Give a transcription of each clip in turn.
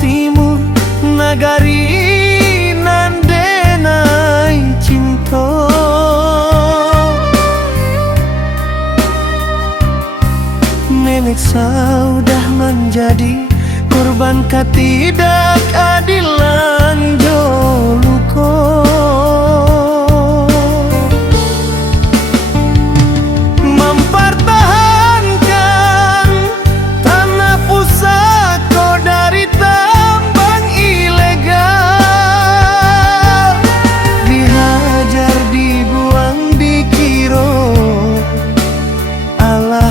timur nagari nan denai cinta. Nenek sudah menjadi korban ketidakadilan joluko. Mempertahankan tanah pusaka dari tambang ilegal, dihajar dibuang dikira Allah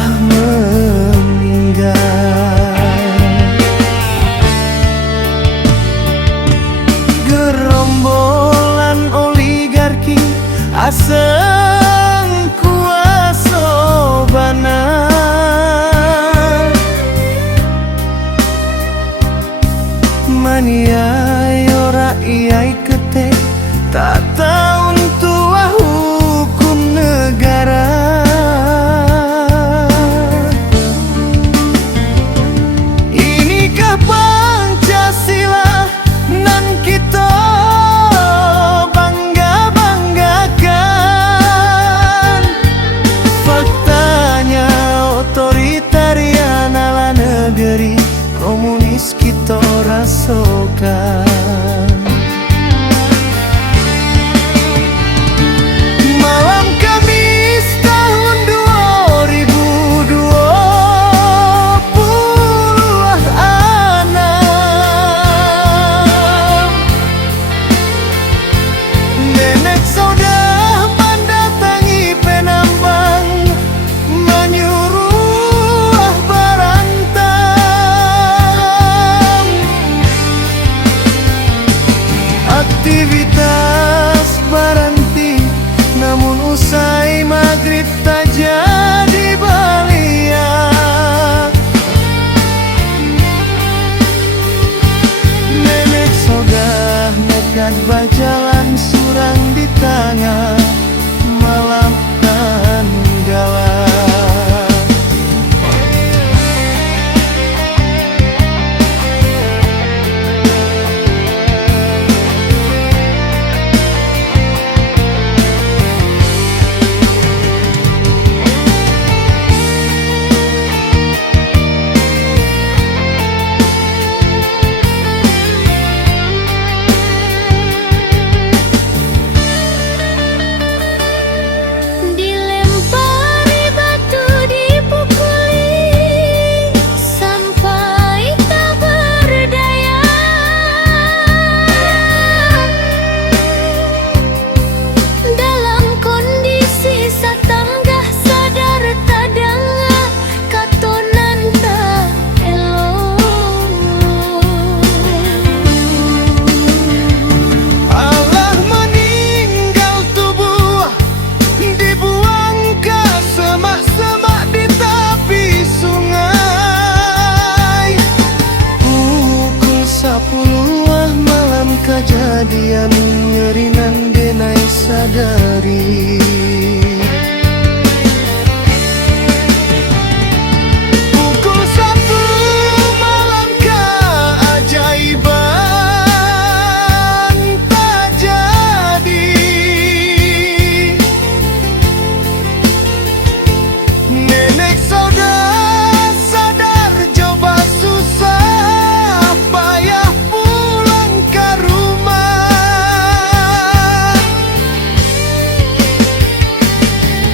gerombolan oligarki aseng kuasa bana, maniayo rakyat ketek tak tahu tua hukum negara. Inikah Pancasila nan kita bangga-banggakan? Faktanya otoritarian ala negeri komunis kita rasakan. Malam Kamis tahun 2026, nenek sudah mendatangi penambang, menyuruh berantam. Aktivitas berhenti, namun usai maghrib tak jadi baliak. Nenek sudah nekat berjalan surang di tengah malam nan gelap. Dilempari batu, dipukuli sampai tak berdaya. Dalam kondisi satanggah sadar tadanga katonan tak elok. Allah meninggal tubuh dibuang ke semak-semak di tepi sungai. Pukul 10 malam kejadian ngerinan denai sadari. Pukul 10 malam keajaiban tak jadi. Nenek sudah sadar coba susah payah pulang ke rumah.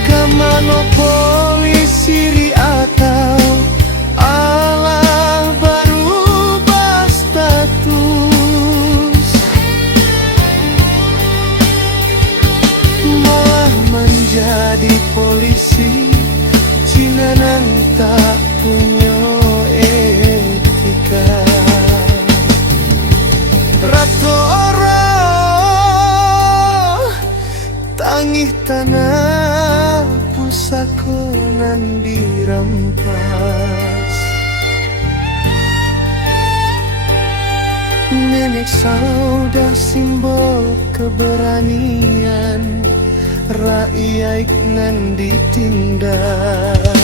Kemana polisi atau Allah berubah status, malah menjadi polisi. Cina nan tak punya etika. Ratu orang tangih tanah pusaka nan dirampas. Nenek sudah simbol keberanian, rakyat nan ditindas.